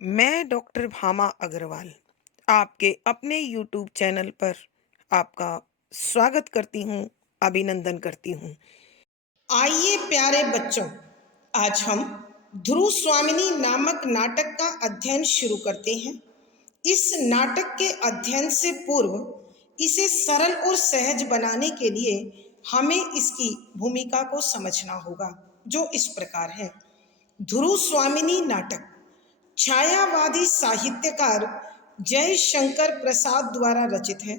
मैं डॉक्टर भामा अग्रवाल आपके अपने यूट्यूब चैनल पर आपका स्वागत करती हूँ, अभिनंदन करती हूँ। आइए प्यारे बच्चों, आज हम ध्रुव स्वामिनी नामक नाटक का अध्ययन शुरू करते हैं। इस नाटक के अध्ययन से पूर्व इसे सरल और सहज बनाने के लिए हमें इसकी भूमिका को समझना होगा, जो इस प्रकार है। ध्रुव स्वामिनी नाटक छायावादी साहित्यकार जयशंकर प्रसाद द्वारा रचित है,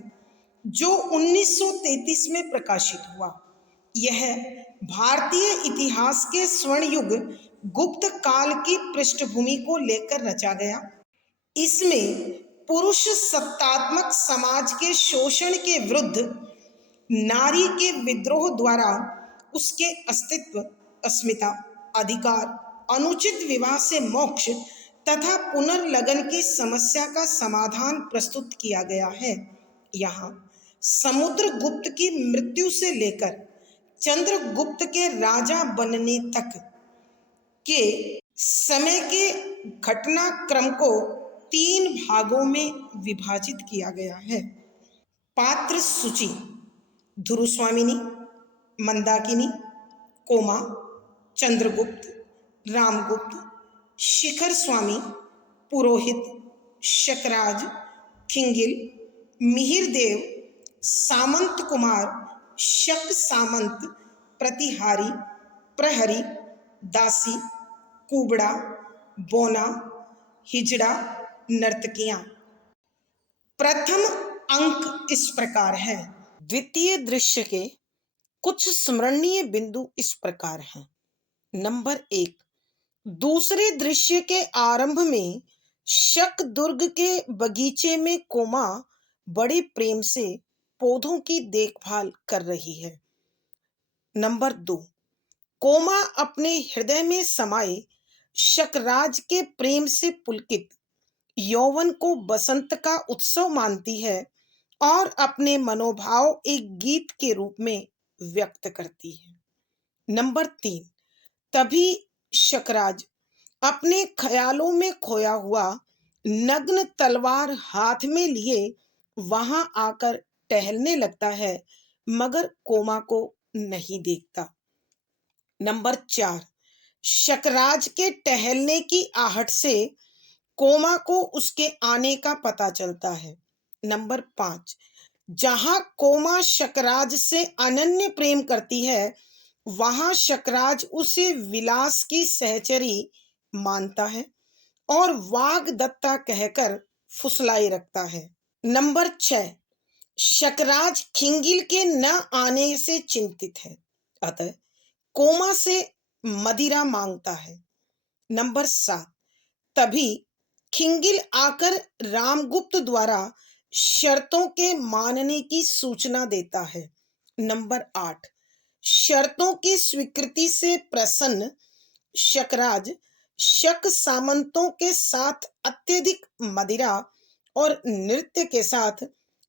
जो 1933 में प्रकाशित हुआ। यह भारतीय इतिहास के स्वर्ण युग गुप्त काल की पृष्ठभूमि को लेकर रचा गया। इसमें पुरुष सत्तात्मक समाज के शोषण के विरुद्ध नारी के विद्रोह द्वारा उसके अस्तित्व, अस्मिता, अधिकार, अनुचित विवाह से मोक्ष तथा पुनर्लगन की समस्या का समाधान प्रस्तुत किया गया है। यहाँ समुद्रगुप्त की मृत्यु से लेकर चंद्रगुप्त के राजा बनने तक के समय के घटनाक्रम को 3 भागों में विभाजित किया गया है। पात्र सूची: ध्रुव स्वामिनी, मंदाकिनी, कोमा, चंद्रगुप्त, रामगुप्त, शिखर स्वामी, पुरोहित, शकराज, खिंगिल, मिहिरदेव, सामंत कुमार, शक सामंत, प्रतिहारी, प्रहरी, दासी, कुबड़ा, बोना, हिजड़ा, नर्तकियां। प्रथम अंक इस प्रकार है। द्वितीय दृश्य के कुछ स्मरणीय बिंदु इस प्रकार हैं। नंबर 1, दूसरे दृश्य के आरंभ में शक दुर्ग के बगीचे में कोमा बड़े प्रेम से पौधों की देखभाल कर रही है। नंबर 2, कोमा अपने हृदय में समाये शकराज के प्रेम से पुलकित यौवन को बसंत का उत्सव मानती है और अपने मनोभाव एक गीत के रूप में व्यक्त करती है। नंबर 3, तभी शकराज अपने ख्यालों में खोया हुआ नग्न तलवार हाथ में लिए वहां आकर टहलने लगता है, मगर कोमा को नहीं देखता। नंबर 4, शकराज के टहलने की आहट से कोमा को उसके आने का पता चलता है। नंबर 5, जहां कोमा शकराज से अनन्य प्रेम करती है, वहां शकराज उसे विलास की सहचरी मानता है और वाग्दत्ता कहकर फुसलाई रखता है। नंबर 6, शकराज खिंगिल के न आने से चिंतित है, अतः कोमा से मदिरा मांगता है। नंबर 7, तभी खिंगिल आकर रामगुप्त द्वारा शर्तों के मानने की सूचना देता है। नंबर 8, शर्तों की स्वीकृति से प्रसन्न शकराज शक सामंतों के साथ अत्यधिक मदिरा और नृत्य के साथ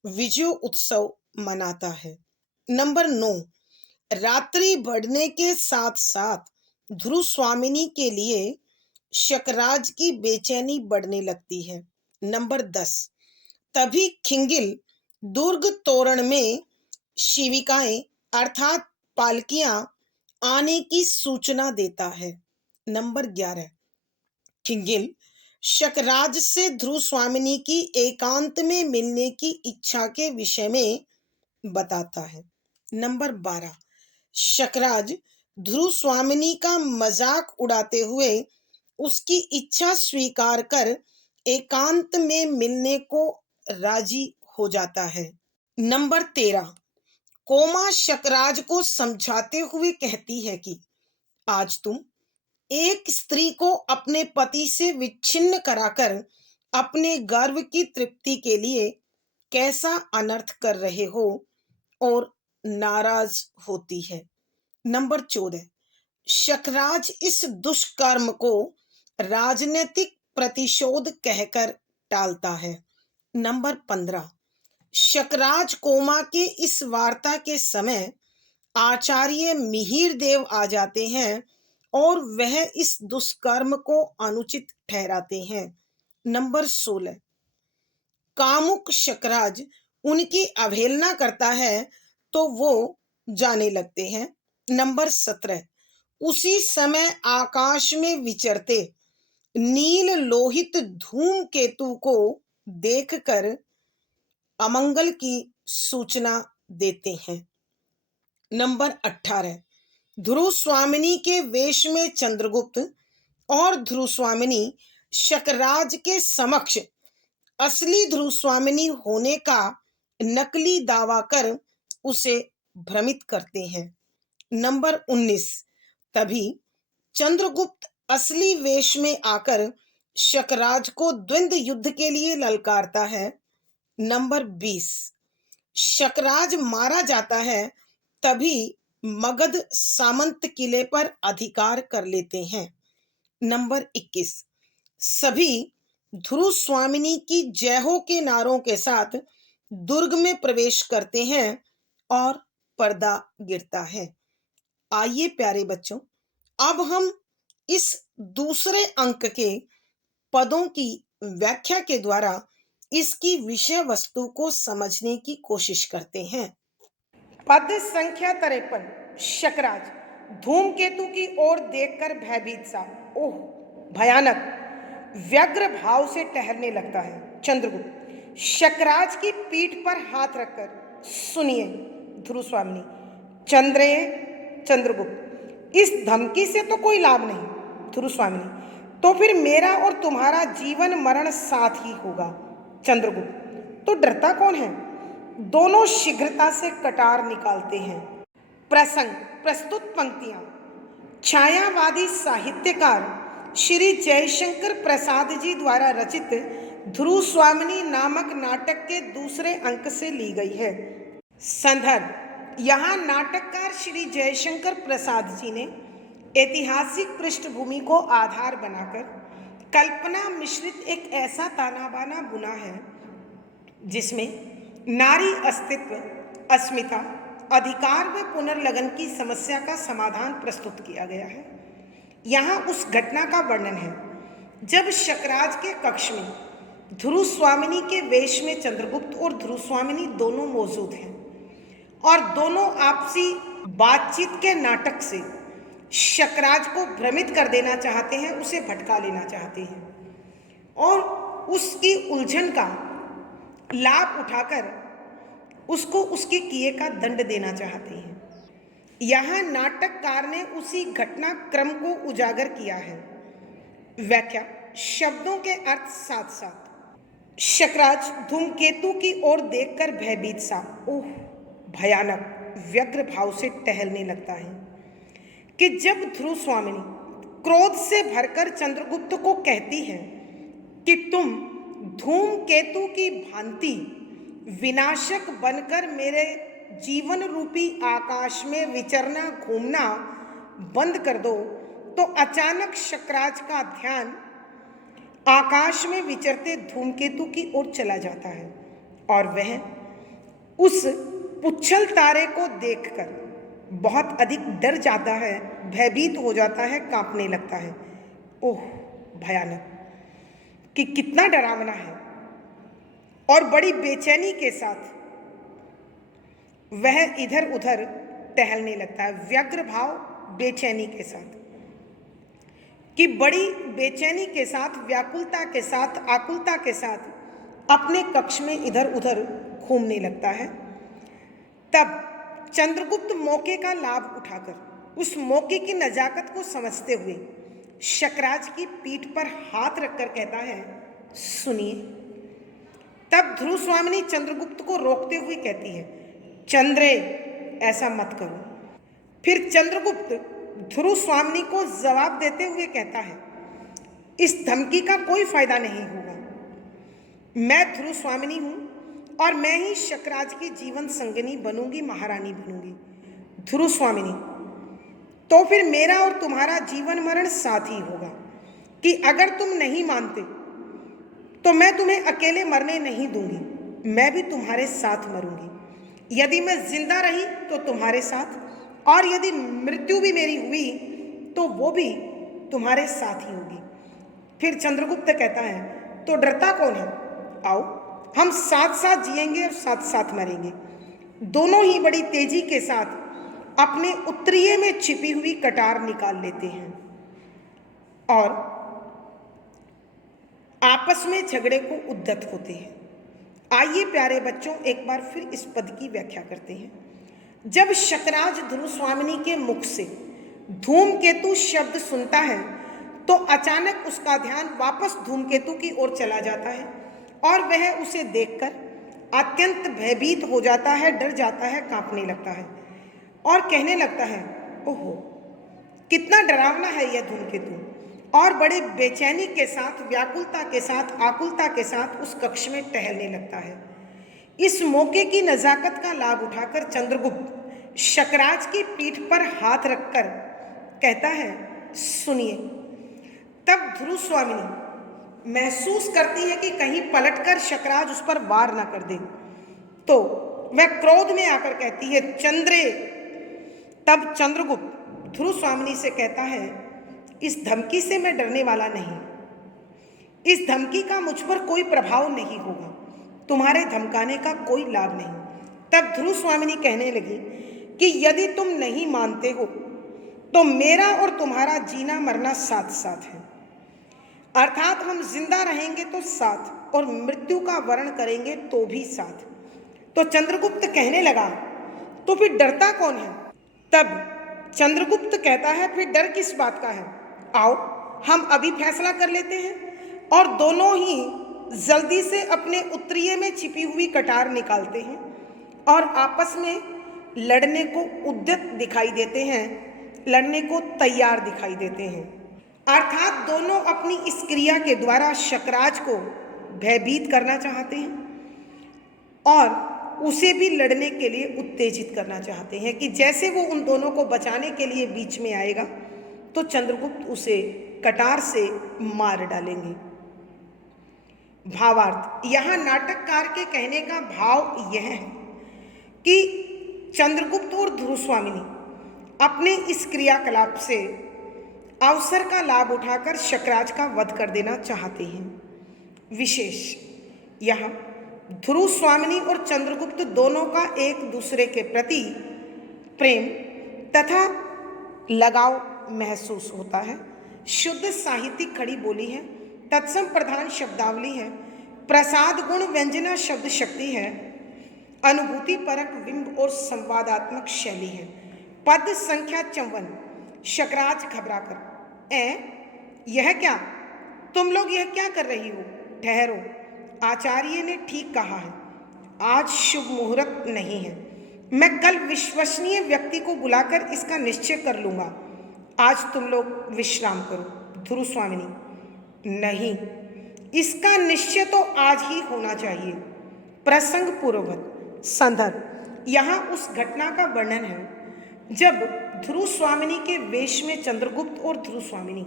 विजय उत्सव मनाता है। नंबर 9, रात्रि बढ़ने के साथ साथ ध्रुव स्वामिनी के लिए शकराज की बेचैनी बढ़ने लगती है। नंबर 10, तभी खिंगिल दुर्ग तोरण में शिविकाएं अर्थात पालकियां आने की सूचना देता है। नंबर 11, खिंगिल शकराज से ध्रुव स्वामिनी की एकांत में मिलने की इच्छा के विषय में बताता है। नंबर 12, शकराज ध्रुव स्वामिनी का मजाक उड़ाते हुए उसकी इच्छा स्वीकार कर एकांत में मिलने को राजी हो जाता है। नंबर 13, कोमा शकराज को समझाते हुए कहती है कि आज तुम एक स्त्री को अपने पति से विच्छिन्न कराकर अपने गर्व की तृप्ति के लिए कैसा अनर्थ कर रहे हो और नाराज होती है। नंबर 14, शकराज इस दुष्कर्म को राजनीतिक प्रतिशोध कहकर टालता है। नंबर 15, शकराज कोमा के इस वार्ता के समय आचार्य मिहिरदेव आ जाते हैं और वह इस दुष्कर्म को अनुचित ठहराते हैं। नंबर 16, कामुक शकराज उनकी अवहेलना करता है तो वो जाने लगते हैं। नंबर 17, उसी समय आकाश में विचरते नील लोहित धूमकेतु को देखकर अमंगल की सूचना देते हैं। नंबर 18, ध्रुव स्वामिनी के वेश में चंद्रगुप्त और ध्रुव स्वामिनी शकराज के समक्ष असली ध्रुव स्वामिनी होने का नकली दावा कर उसे भ्रमित करते हैं। नंबर 19, तभी चंद्रगुप्त असली वेश में आकर शकराज को द्वंद्व युद्ध के लिए ललकारता है। नंबर 20, शकराज मारा जाता है तभी मगध सामंत किले पर अधिकार कर लेते हैं। नंबर 21, सभी ध्रुव स्वामिनी की जय हो के नारों के साथ दुर्ग में प्रवेश करते हैं और पर्दा गिरता है। आइए प्यारे बच्चों, अब हम इस दूसरे अंक के पदों की व्याख्या के द्वारा इसकी विषय वस्तु को समझने की कोशिश करते हैं। पद संख्या 53, शकराज धूमकेतु की ओर देखकर भयभीत सा, ओह भयानक, व्यग्र भाव से ठहरने लगता है। चंद्रगुप्त शकराज की पीठ पर हाथ रखकर, सुनिए ध्रुव स्वामिनी। चंद्रगुप्त, इस धमकी से तो कोई लाभ नहीं। ध्रुव स्वामिनी, तो फिर मेरा और तुम्हारा जीवन मरण साथ ही होगा। चंद्रगुप्त, तो डरता कौन है? दोनों शीघ्रता से कटार निकालते हैं। प्रसंग प्रस्तुत पंक्तियां छायावादी साहित्यकार श्री जयशंकर प्रसाद जी द्वारा रचित ध्रुव स्वामिनी नामक नाटक के दूसरे अंक से ली गई है। संदर्भ, यहाँ नाटककार श्री जयशंकर प्रसाद जी ने ऐतिहासिक पृष्ठभूमि को आधार बनाकर कल्पना मिश्रित एक ऐसा ताना बाना बुना है जिसमें नारी अस्तित्व, अस्मिता, अधिकार व पुनर्लगन की समस्या का समाधान प्रस्तुत किया गया है। यहाँ उस घटना का वर्णन है जब शकराज के कक्ष में ध्रुव स्वामिनी के वेश में चंद्रगुप्त और ध्रुव स्वामिनी दोनों मौजूद हैं और दोनों आपसी बातचीत के नाटक से शकराज को भ्रमित कर देना चाहते हैं, उसे भटका लेना चाहते हैं और उसकी उलझन का लाभ उठाकर उसको उसके किए का दंड देना चाहते हैं। यहाँ नाटककार ने उसी घटना क्रम को उजागर किया है। व्याख्या, शब्दों के अर्थ साथ साथ। शकराज धूमकेतु की ओर देखकर भयभीत सा, ओह भयानक, व्यग्र भाव से टहलने लगता है कि जब ध्रुव स्वामिनी क्रोध से भरकर चंद्रगुप्त को कहती है कि तुम धूमकेतु की भांति विनाशक बनकर मेरे जीवन रूपी आकाश में विचरना घूमना बंद कर दो, तो अचानक शकराज का ध्यान आकाश में विचरते धूमकेतु की ओर चला जाता है और वह उस उछल तारे को देखकर बहुत अधिक डर जाता है, भयभीत हो जाता है, कांपने लगता है। ओह भयानक, कि कितना डरावना है। और बड़ी बेचैनी के साथ वह इधर उधर टहलने लगता है, व्यग्र भाव, बेचैनी के साथ, कि बड़ी बेचैनी के साथ, व्याकुलता के साथ, आकुलता के साथ अपने कक्ष में इधर उधर घूमने लगता है। तब चंद्रगुप्त मौके का लाभ उठाकर, उस मौके की नजाकत को समझते हुए शकराज की पीठ पर हाथ रखकर कहता है, सुनिए। तब ध्रुव स्वामिनी चंद्रगुप्त को रोकते हुए कहती है, चंद्रे ऐसा मत करो। फिर चंद्रगुप्त ध्रुव स्वामिनी को जवाब देते हुए कहता है, इस धमकी का कोई फायदा नहीं होगा। मैं ध्रुव स्वामिनी हूं और मैं ही शकराज की जीवन संगिनी बनूंगी, महारानी बनूंगी। ध्रुव स्वामिनी, तो फिर मेरा और तुम्हारा जीवन मरण साथ ही होगा, कि अगर तुम नहीं मानते तो मैं तुम्हें अकेले मरने नहीं दूंगी, मैं भी तुम्हारे साथ मरूंगी। यदि मैं जिंदा रही तो तुम्हारे साथ, और यदि मृत्यु भी मेरी हुई तो वो भी तुम्हारे साथ ही होगी। फिर चंद्रगुप्त कहता है, तो डरता कौन है? आओ हम साथ साथ जिएंगे और साथ साथ मरेंगे। दोनों ही बड़ी तेजी के साथ अपने उत्तरीय में छिपी हुई कटार निकाल लेते हैं और आपस में झगड़े को उद्यत होते हैं। आइए प्यारे बच्चों एक बार फिर इस पद की व्याख्या करते हैं। जब शकराज ध्रुव स्वामिनी के मुख से धूमकेतु शब्द सुनता है तो अचानक उसका ध्यान वापस धूमकेतु की ओर चला जाता है और वह उसे देखकर अत्यंत भयभीत हो जाता है, डर जाता है, कांपने लगता है और कहने लगता है, ओहो कितना डरावना है यह धूमकेतु। और बड़े बेचैनी के साथ, व्याकुलता के साथ, आकुलता के साथ उस कक्ष में टहलने लगता है। इस मौके की नजाकत का लाभ उठाकर चंद्रगुप्त शकराज की पीठ पर हाथ रखकर कहता है, सुनिए। तब ध्रुव स्वामिनी महसूस करती है कि कहीं पलटकर शकराज उस पर वार न कर दे, तो वह क्रोध में आकर कहती है, चंद्रे। तब चंद्रगुप्त ध्रुव स्वामिनी से कहता है, इस धमकी से मैं डरने वाला नहीं, इस धमकी का मुझ पर कोई प्रभाव नहीं होगा, तुम्हारे धमकाने का कोई लाभ नहीं। तब ध्रुव स्वामिनी कहने लगी कि यदि तुम नहीं मानते हो तो मेरा और तुम्हारा जीना मरना साथ साथ है, अर्थात हम जिंदा रहेंगे तो साथ और मृत्यु का वर्ण करेंगे तो भी साथ। तो चंद्रगुप्त कहने लगा, तो फिर डरता कौन है? तब चंद्रगुप्त कहता है, फिर डर किस बात का है? आओ हम अभी फैसला कर लेते हैं। और दोनों ही जल्दी से अपने उत्तरीय में छिपी हुई कटार निकालते हैं और आपस में लड़ने को उद्यत दिखाई देते हैं, लड़ने को तैयार दिखाई देते हैं। अर्थात दोनों अपनी इस क्रिया के द्वारा शकराज को भयभीत करना चाहते हैं और उसे भी लड़ने के लिए उत्तेजित करना चाहते हैं कि जैसे वो उन दोनों को बचाने के लिए बीच में आएगा तो चंद्रगुप्त उसे कटार से मार डालेंगे। भावार्थ, यहाँ नाटककार के कहने का भाव यह है कि चंद्रगुप्त और ध्रुव स्वामिनी अपने इस क्रियाकलाप से अवसर का लाभ उठाकर शकराज का वध कर देना चाहते हैं। विशेष, यहाँ ध्रुव स्वामिनी और चंद्रगुप्त दोनों का एक दूसरे के प्रति प्रेम तथा लगाव महसूस होता है। शुद्ध साहित्यिक खड़ी बोली है, तत्सम प्रधान शब्दावली है, प्रसाद गुण व्यंजना शब्द शक्ति है, अनुभूति परक बिंब और संवादात्मक शैली है। पद संख्या 54। शकराज घबराकर, यह क्या, तुम लोग यह क्या कर रही हो? ठहरो, आचार्य ने ठीक कहा है, आज शुभ मुहूर्त नहीं है। मैं कल विश्वसनीय व्यक्ति को बुलाकर इसका निश्चय कर लूंगा। आज तुम लोग विश्राम करो। ध्रुव स्वामिनी, नहीं, इसका निश्चय तो आज ही होना चाहिए। प्रसंग पूर्ववत। संदर्भ, यहाँ उस घटना का वर्णन है जब ध्रुव स्वामिनी के वेश में चंद्रगुप्त और ध्रुव स्वामिनी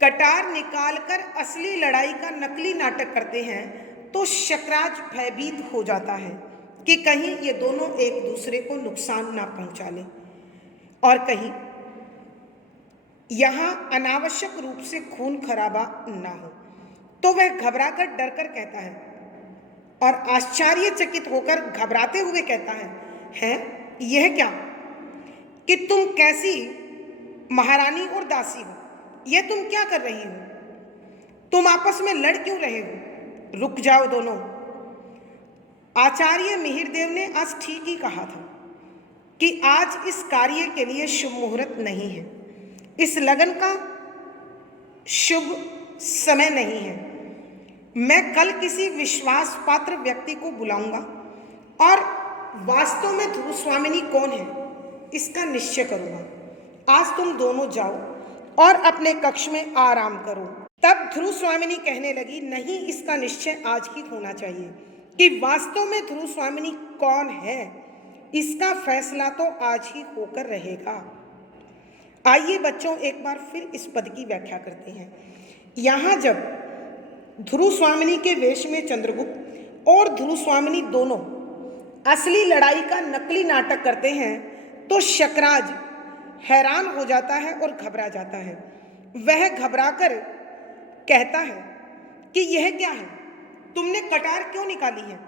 कटार निकालकर असली लड़ाई का नकली नाटक करते हैं तो शकराज भयभीत हो जाता है कि कहीं ये दोनों एक दूसरे को नुकसान ना पहुंचा लें और कहीं यहाँ अनावश्यक रूप से खून खराबा ना हो। तो वह घबराकर डरकर कहता है और आश्चर्यचकित होकर घबराते हुए कहता है यह क्या कि तुम कैसी महारानी और दासी हो? यह तुम क्या कर रही हो? तुम आपस में लड़ क्यों रहे हो? रुक जाओ दोनों। आचार्य मिहिरदेव ने आज ठीक ही कहा था कि आज इस कार्य के लिए शुभ मुहूर्त नहीं है, इस लगन का शुभ समय नहीं है। मैं कल किसी विश्वास पात्र व्यक्ति को बुलाऊंगा और वास्तव में ध्रुव स्वामिनी कौन है इसका निश्चय करूंगा। आज तुम दोनों जाओ और अपने कक्ष में आराम करो। तब ध्रुव स्वामिनी कहने लगी, नहीं, इसका निश्चय आज ही होना चाहिए कि वास्तव में ध्रुव स्वामिनी कौन है, इसका फैसला तो आज ही होकर रहेगा। आइए बच्चों एक बार फिर इस पद की व्याख्या करते हैं। यहाँ जब ध्रुव स्वामिनी के वेश में चंद्रगुप्त और ध्रुव स्वामिनी दोनों असली लड़ाई का नकली नाटक करते हैं तो शकराज हैरान हो जाता है और घबरा जाता है। वह घबराकर कहता है कि यह क्या है, तुमने कटार क्यों निकाली है,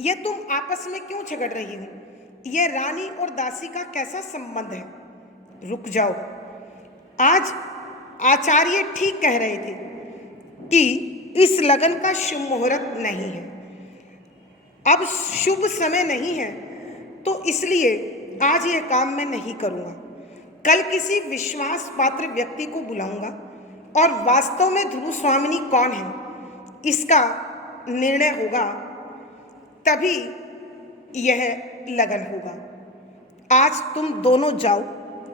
यह तुम आपस में क्यों झगड़ रही हो, यह रानी और दासी का कैसा संबंध है। रुक जाओ, आज आचार्य ठीक कह रहे थे कि इस लगन का शुभ मुहूर्त नहीं है, अब शुभ समय नहीं है, तो इसलिए आज यह काम मैं नहीं करूँगा। कल किसी विश्वास पात्र व्यक्ति को बुलाऊंगा और वास्तव में ध्रुव स्वामिनी कौन है इसका निर्णय होगा, तभी यह लगन होगा। आज तुम दोनों जाओ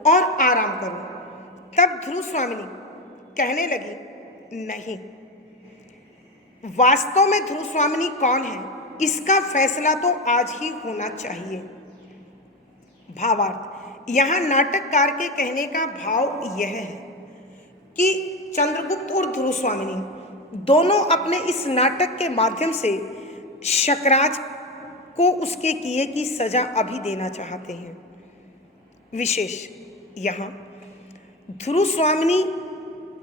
और आराम करो। तब ध्रुव स्वामिनी कहने लगी, नहीं, वास्तव में ध्रुव स्वामिनी कौन है इसका फैसला तो आज ही होना चाहिए। भावार्थ, यहाँ नाटककार के कहने का भाव यह है कि चंद्रगुप्त और ध्रुव स्वामिनी दोनों अपने इस नाटक के माध्यम से शकराज को उसके किए की सजा अभी देना चाहते हैं। विशेष यहाँ ध्रुव स्वामिनी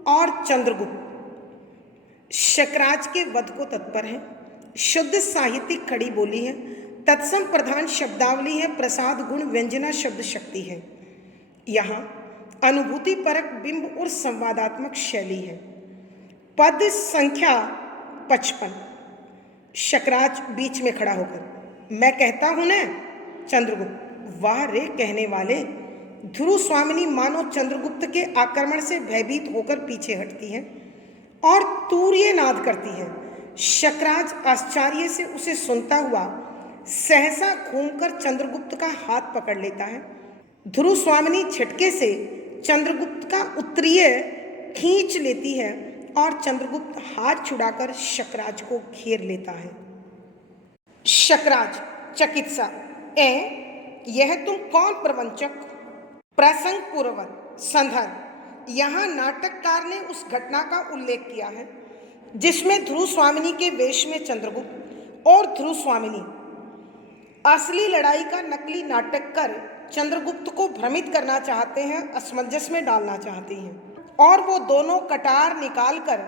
और चंद्रगुप्त शकराज के वध को तत्पर हैं। शुद्ध साहित्यिक खड़ी बोली है, तत्सम प्रधान शब्दावली है, प्रसाद गुण व्यंजना शब्द शक्ति है। यहाँ अनुभूति परक बिंब और संवादात्मक शैली है। पद संख्या 55। शकराज बीच में खड़ा होकर, मैं कहता हूं ना। चंद्रगुप्त, वाह रे कहने वाले। ध्रुव स्वामिनी मानो चंद्रगुप्त के आक्रमण से भयभीत होकर पीछे हटती है और तूर्य नाद करती है। शकराज आश्चर्य से उसे सुनता हुआ सहसा घूमकर चंद्रगुप्त का हाथ पकड़ लेता है। ध्रुव स्वामिनी झटके से चंद्रगुप्त का उत्तरीय खींच लेती है और चंद्रगुप्त हाथ छुड़ाकर शकराज को घेर लेता है। शकराज चकित सा, यह तुम कौन प्रवंचक। प्रसंग पूर्वक संदर्भ, यहाँ नाटककार ने उस घटना का उल्लेख किया है जिसमें ध्रुव स्वामिनी के वेश में चंद्रगुप्त और ध्रुव स्वामिनी असली लड़ाई का नकली नाटक कर चंद्रगुप्त को भ्रमित करना चाहते हैं, असमंजस में डालना चाहते हैं, और वो दोनों कटार निकालकर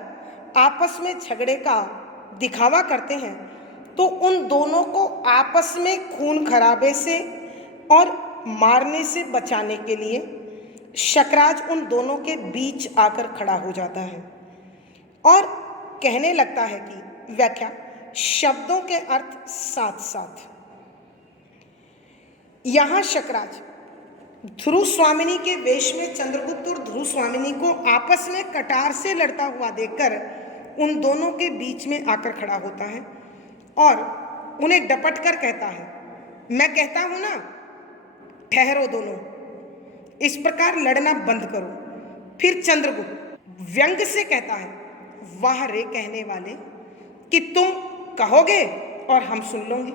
आपस में झगड़े का दिखावा करते हैं। तो उन दोनों को आपस में खून खराबे से और मारने से बचाने के लिए शकराज उन दोनों के बीच आकर खड़ा हो जाता है और कहने लगता है कि व्याख्या, शब्दों के अर्थ साथ साथ। यहाँ शकराज ध्रुव स्वामिनी के वेश में चंद्रगुप्त और ध्रुव स्वामिनी को आपस में कटार से लड़ता हुआ देखकर उन दोनों के बीच में आकर खड़ा होता है और उन्हें डपट कर कहता है, मैं कहता हूं ना, ठहरो दोनों, इस प्रकार लड़ना बंद करो। फिर चंद्रगुप्त व्यंग से कहता है, वाह रे कहने वाले, कि तुम कहोगे और हम सुन लोगे,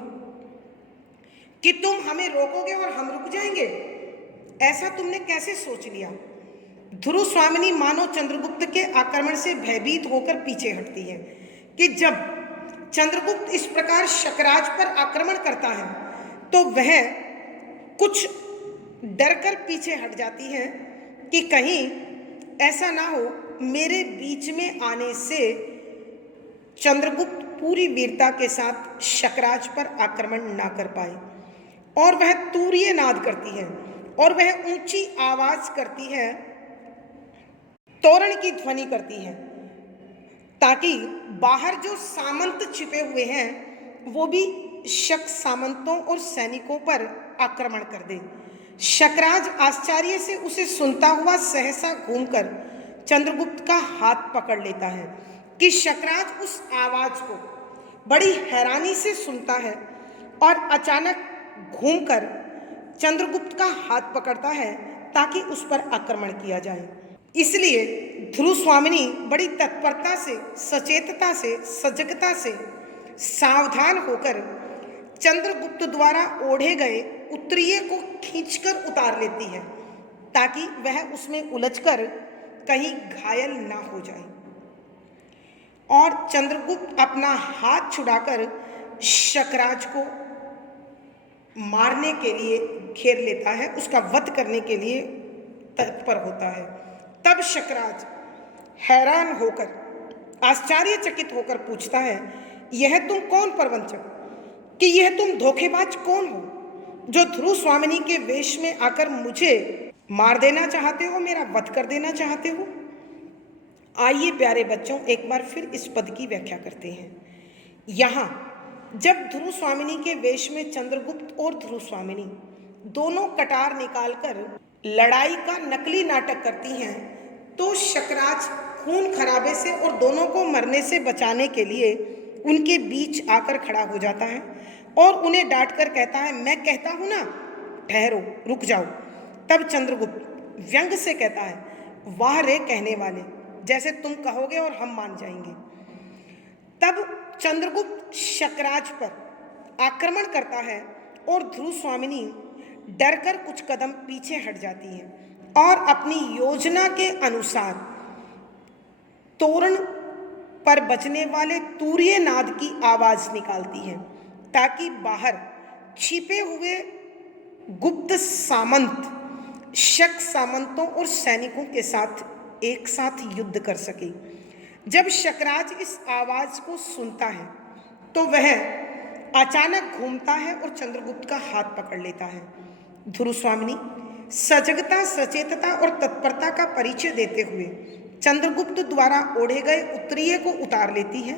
कि तुम हमें रोकोगे और हम रुक जाएंगे। ऐसा तुमने कैसे सोच लिया। ध्रुव स्वामिनी मानो चंद्रगुप्त के आक्रमण से भयभीत होकर पीछे हटती है कि जब चंद्रगुप्त इस प्रकार शकराज पर आक्रमण करता है तो वह कुछ डरकर पीछे हट जाती है कि कहीं ऐसा ना हो मेरे बीच में आने से चंद्रगुप्त पूरी वीरता के साथ शकराज पर आक्रमण ना कर पाए। और वह तूर्य नाद करती है और वह ऊंची आवाज करती है, तोरण की ध्वनि करती है, ताकि बाहर जो सामंत छिपे हुए हैं वो भी शक सामंतों और सैनिकों पर आक्रमण कर दे। शकराज आश्चर्य से उसे सुनता हुआ सहसा घूमकर चंद्रगुप्त का हाथ पकड़ लेता है कि शकराज उस आवाज को बड़ी हैरानी से सुनता है और अचानक घूमकर चंद्रगुप्त का हाथ पकड़ता है ताकि उस पर आक्रमण किया जाए। इसलिए ध्रुव स्वामिनी बड़ी तत्परता से, सचेतता से, सजगता से सावधान होकर चंद्रगुप्त द्वारा ओढ़े गए उत्तरीय को खींचकर उतार लेती है ताकि वह उसमें उलझकर कहीं घायल ना हो जाए। और चंद्रगुप्त अपना हाथ छुड़ाकर शकराज को मारने के लिए घेर लेता है, उसका वध करने के लिए तत्पर होता है। तब शकराज हैरान होकर आश्चर्यचकित होकर पूछता है, यह तुम कौन प्रवंचक, कि यह तुम धोखेबाज कौन हो, जो ध्रुव स्वामिनी के वेश में आकर मुझे मार देना चाहते हो, मेरा वध कर देना चाहते हो। आइए प्यारे बच्चों, एक बार फिर इस पद की व्याख्या करते हैं। यहाँ जब ध्रुव स्वामिनी के वेश में चंद्रगुप्त और ध्रुव स्वामिनी दोनों कटार निकालकर लड़ाई का नकली नाटक करती हैं, तो शकराज खून खराबे से और दोनों को मरने से बचाने के लिए उनके बीच आकर खड़ा हो जाता है और उन्हें डांट कर कहता है, मैं कहता हूं ना, ठहरो, रुक जाओ। तब चंद्रगुप्त व्यंग से कहता है, वाह रे कहने वाले, जैसे तुम कहोगे और हम मान जाएंगे। तब चंद्रगुप्त शकराज पर आक्रमण करता है और ध्रुव स्वामिनी डरकर कुछ कदम पीछे हट जाती है और अपनी योजना के अनुसार तोरण पर बजने वाले तूर्य नाद की आवाज निकालती है, ताकि बाहर छिपे हुए गुप्त सामंत शक सामंतों और सैनिकों के साथ एक साथ युद्ध कर सके। जब शकराज इस आवाज को सुनता है तो वह अचानक घूमता है और चंद्रगुप्त का हाथ पकड़ लेता है। ध्रुव स्वामिनी सजगता, सचेतता और तत्परता का परिचय देते हुए चंद्रगुप्त द्वारा ओढ़े गए उत्तरीय को उतार लेती है,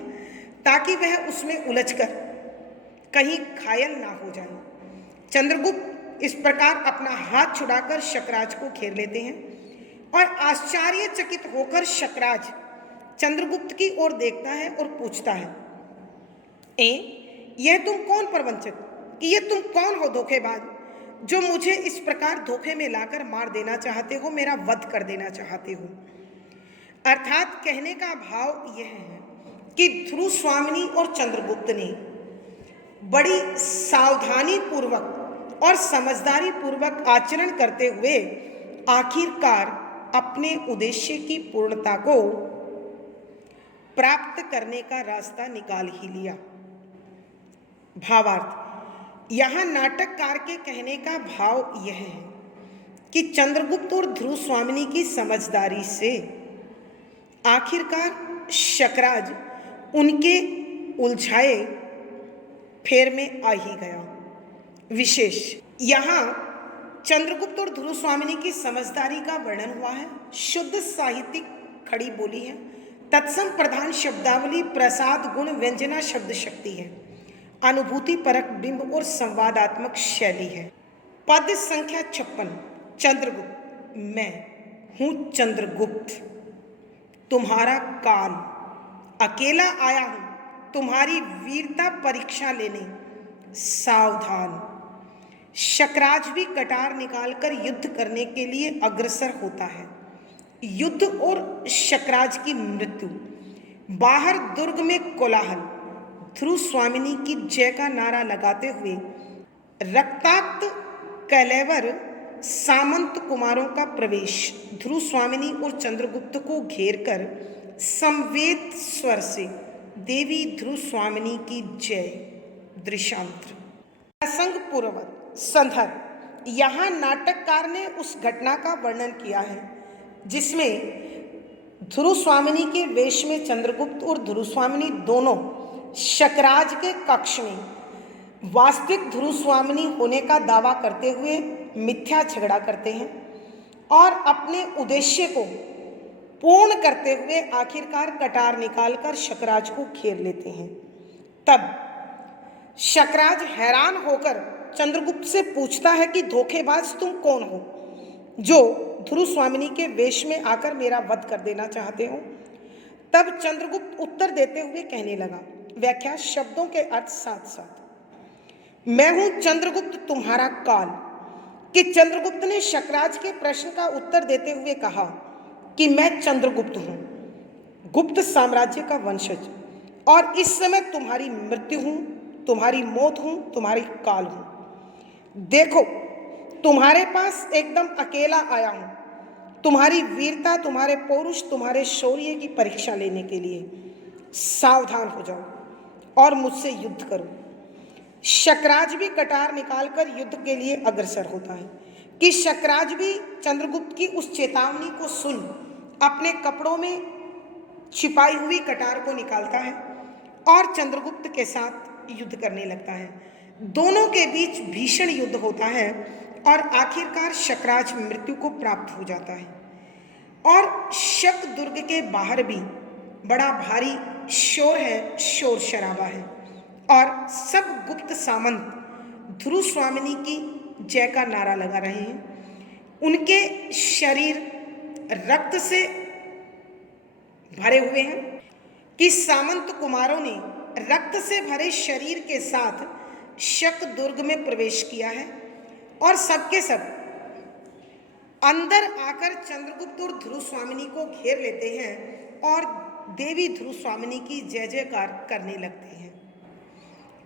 ताकि वह उसमें उलझकर कहीं घायल ना हो जाए। चंद्रगुप्त इस प्रकार अपना हाथ छुड़ाकर शकराज को घेर लेते हैं और आश्चर्यचकित होकर शकराज चंद्रगुप्त की ओर देखता है और पूछता है, यह तुम कौन प्रवंचक, कि यह तुम कौन हो धोखेबाज, जो मुझे इस प्रकार धोखे में लाकर मार देना चाहते हो, मेरा वध कर देना चाहते हो। अर्थात कहने का भाव यह है कि ध्रुव स्वामिनी और चंद्रगुप्त ने बड़ी सावधानी पूर्वक और समझदारी पूर्वक आचरण करते हुए आखिरकार अपने उद्देश्य की पूर्णता को प्राप्त करने का रास्ता निकाल ही लिया। भावार्थ, यहाँ नाटककार के कहने का भाव यह है कि चंद्रगुप्त और ध्रुव स्वामिनी की समझदारी से आखिरकार शकराज उनके उलझाए फेर में आ ही गया। विशेष यहाँ चंद्रगुप्त और ध्रुव स्वामिनी की समझदारी का वर्णन हुआ है। शुद्ध साहित्यिक खड़ी बोली है, तत्सम प्रधान शब्दावली, प्रसाद गुण व्यंजना शब्द शक्ति है, अनुभूति परक बिंब और संवादात्मक शैली है। पद संख्या 56। चंद्रगुप्त, मैं हूं चंद्रगुप्त, तुम्हारा काल, अकेला आया हूं तुम्हारी वीरता परीक्षा लेने, सावधान। शकराज भी कटार निकालकर युद्ध करने के लिए अग्रसर होता है। युद्ध और शकराज की मृत्यु। बाहर दुर्ग में कोलाहल। ध्रुव स्वामिनी की जय का नारा लगाते हुए रक्ताक्त कलेवर सामंत कुमारों का प्रवेश। ध्रुव स्वामिनी और चंद्रगुप्त को घेरकर संवेद स्वर से देवी ध्रुव स्वामिनी की जय। दृश्यांतर। प्रसंग पूर्वक संदर्भ, यहाँ नाटककार ने उस घटना का वर्णन किया है जिसमें ध्रुव स्वामिनी के वेश में चंद्रगुप्त और ध्रुव स्वामिनी दोनों शकराज के कक्ष में वास्तविक ध्रुव स्वामिनी होने का दावा करते हुए मिथ्या झगड़ा करते हैं और अपने उद्देश्य को पूर्ण करते हुए आखिरकार कटार निकालकर शकराज को घेर लेते हैं। तब शकराज हैरान होकर चंद्रगुप्त से पूछता है कि धोखेबाज तुम कौन हो, जो ध्रुव स्वामिनी के वेश में आकर मेरा वध कर देना चाहते हो। तब चंद्रगुप्त उत्तर देते हुए कहने लगा। व्याख्या, शब्दों के अर्थ साथ साथ। मैं हूं चंद्रगुप्त तुम्हारा काल। कि चंद्रगुप्त ने शकराज के प्रश्न का उत्तर देते हुए कहा कि मैं चंद्रगुप्त हूं, गुप्त साम्राज्य का वंशज, और इस समय तुम्हारी मृत्यु हूं, तुम्हारी मौत हूं, तुम्हारी काल हूं। देखो, तुम्हारे पास एकदम अकेला आया हूं, तुम्हारी वीरता, तुम्हारे पौरुष, तुम्हारे शौर्य की परीक्षा लेने के लिए। सावधान हो जाओ और मुझसे युद्ध करो। शकराज भी कटार निकालकर युद्ध के लिए अग्रसर होता है कि शकराज भी चंद्रगुप्त की उस चेतावनी को सुन अपने कपड़ों में छिपाई हुई कटार को निकालता है और चंद्रगुप्त के साथ युद्ध करने लगता है। दोनों के बीच भीषण युद्ध होता है और आखिरकार शकराज मृत्यु को प्राप्त हो जाता है। और शक दुर्ग के बाहर भी बड़ा भारी शोर है, शोर शराबा है और सब गुप्त सामंत ध्रुव स्वामिनी की जय का नारा लगा रहे हैं। उनके शरीर रक्त से भरे हुए हैं कि सामंत कुमारों ने रक्त से भरे शरीर के साथ शक दुर्ग में प्रवेश किया है और सबके सब अंदर आकर चंद्रगुप्त और ध्रुव स्वामिनी को घेर लेते हैं और देवी ध्रुव स्वामिनी की जय जयकार करने लगते हैं।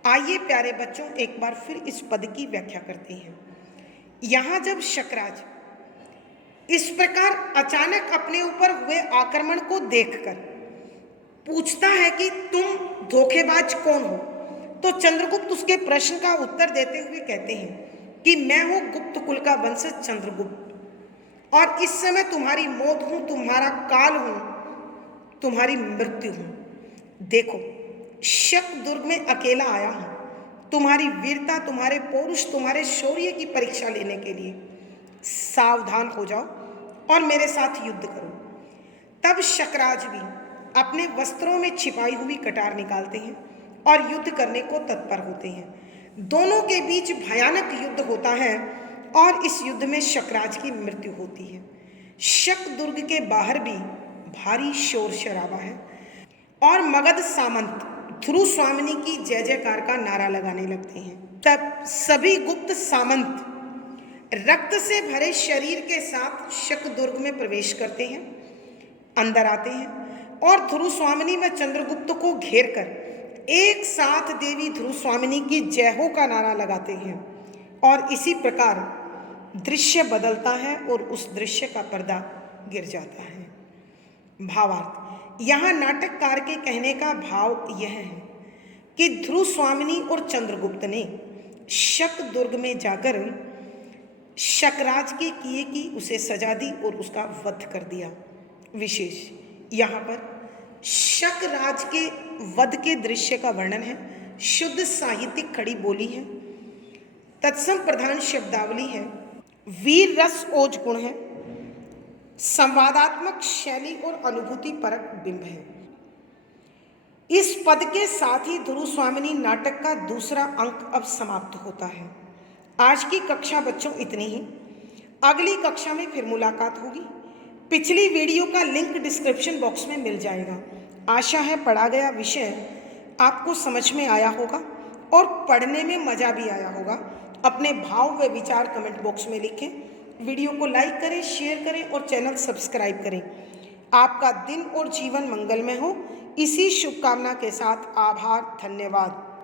आइए प्यारे बच्चों, एक बार फिर इस पद की व्याख्या करते हैं। यहाँ जब शकराज इस प्रकार अचानक अपने ऊपर हुए आक्रमण को देखकर पूछता है कि तुम धोखेबाज कौन हो, तो चंद्रगुप्त उसके प्रश्न का उत्तर देते हुए कहते हैं कि मैं हूं गुप्त कुल का वंशज चंद्रगुप्त और इस समय तुम्हारी मौत हूं, तुम्हारा काल हूं, तुम्हारी मृत्यु हूं। देखो, शक दुर्ग में अकेला आया हूं तुम्हारी वीरता, तुम्हारे पौरुष, तुम्हारे शौर्य की परीक्षा लेने के लिए। सावधान हो जाओ और मेरे साथ युद्ध करो। तब शकराज भी अपने वस्त्रों में छिपाई हुई कटार निकालते हैं और युद्ध करने को तत्पर होते हैं। दोनों के बीच भयानक युद्ध होता है और इस युद्ध में शकराज की मृत्यु होती है। शक दुर्ग के बाहर भी भारी शोर शराबा है और मगध सामंत ध्रुव स्वामिनी की जय जयकार का नारा लगाने लगते हैं। तब सभी गुप्त सामंत रक्त से भरे शरीर के साथ शक दुर्ग में प्रवेश करते हैं, अंदर आते हैं और ध्रुव स्वामिनी व चंद्रगुप्त को घेर कर एक साथ देवी ध्रुव स्वामिनी की जय हो का नारा लगाते हैं और इसी प्रकार दृश्य बदलता है और उस दृश्य का पर्दा गिर जाता है। भावार्थ, यहाँ नाटककार के कहने का भाव यह है कि ध्रुव स्वामिनी और चंद्रगुप्त ने शक दुर्ग में जाकर शकराज के किए की उसे सजा दी और उसका वध कर दिया। विशेष यहाँ पर शकराज के वध के दृश्य का वर्णन है, शुद्ध साहित्यिक खड़ी बोली है, तत्सम प्रधान शब्दावली है, वीर रस ओज गुण है, संवादात्मक शैली और अनुभूति परक बिंब है। इस पद के साथ ही ध्रुव स्वामिनी नाटक का दूसरा अंक अब समाप्त होता है। आज की कक्षा बच्चों इतनी ही। अगली कक्षा में फिर मुलाकात होगी। पिछली वीडियो का लिंक डिस्क्रिप्शन बॉक्स में मिल जाएगा। आशा है पढ़ा गया विषय आपको समझ में आया होगा और पढ़ने में मज़ा भी आया होगा। अपने भाव व विचार कमेंट बॉक्स में लिखें। वीडियो को लाइक करें, शेयर करें और चैनल सब्सक्राइब करें। आपका दिन और जीवन मंगलमय हो, इसी शुभकामना के साथ आभार, धन्यवाद।